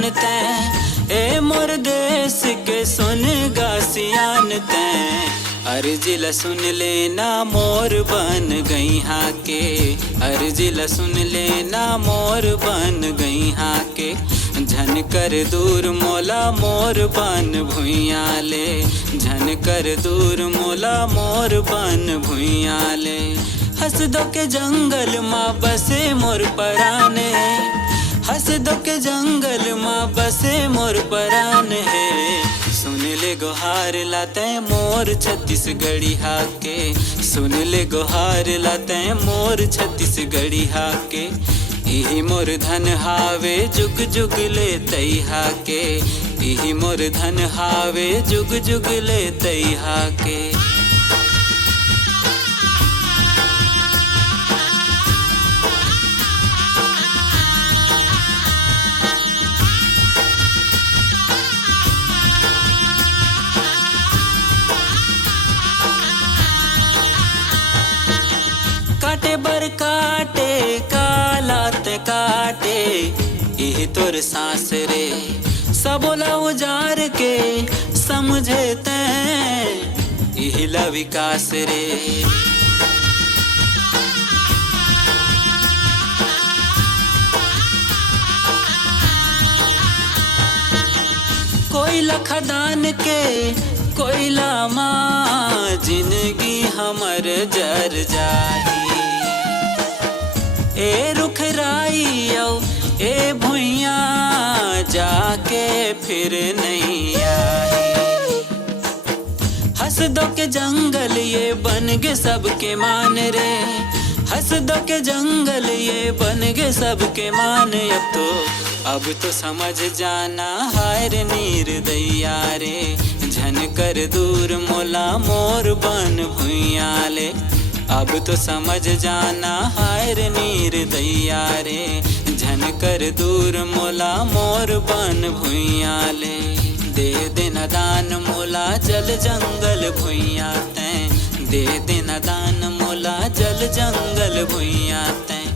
जान तैं, ए मोर देश के सुन गा सियान तैं। अर्जिला सुन लेना मोर बन गई हाँ के, अर्जिला सुन लेना मोर बन गई हाँ के। झन कर दूर मोला मोर बन भुइया ले, झन कर दूर मोला मोर बन भुइया ले। हसदो के जंगल माँ बसे मोर परान है, हसदो के जंगल माँ बसे मोर परान है। सुन ले गुहार लाते मोर छत्तीसगढ़ी हाके, सुन ले गुहार लाते मोर छत्तीसगढ़ी हाके। इही मोर धन हावे जुग जुग ले तई हाके, इही मोर धन हावे जुग जुग ले तई हाके। काटे बर काटे कालात काटे, यही तोर सांस रे सबोला उजार के समझे तैं, यही ला विकास रे। कोयला खदान के कोयला माँ जिंदगी हमर जर जाही। ए रुख राई औ ए भुइया जाके फिर नहीं आई। हसदो के जंगल ये बन गे सबके मान रे, हसदो के जंगल ये बन गे सबके मान। अब तो समझ जाना हाय रे निर्दया रे, झन कर दूर मोला मोर बन भुइया ले। अब तो समझ जाना हाय रे निर्दया रे, झन कर दूर मोला मोर बन भुइया ले। दे देना दान मोला जल जंगल भुइया तैं, दे देना दान मोला जल जंगल भुइया तैं,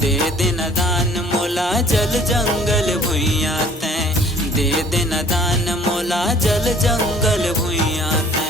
दे देना दान मोला जल जंगल भुइया तैं, दे देना दान मोला जल जंगल भुइया तैं।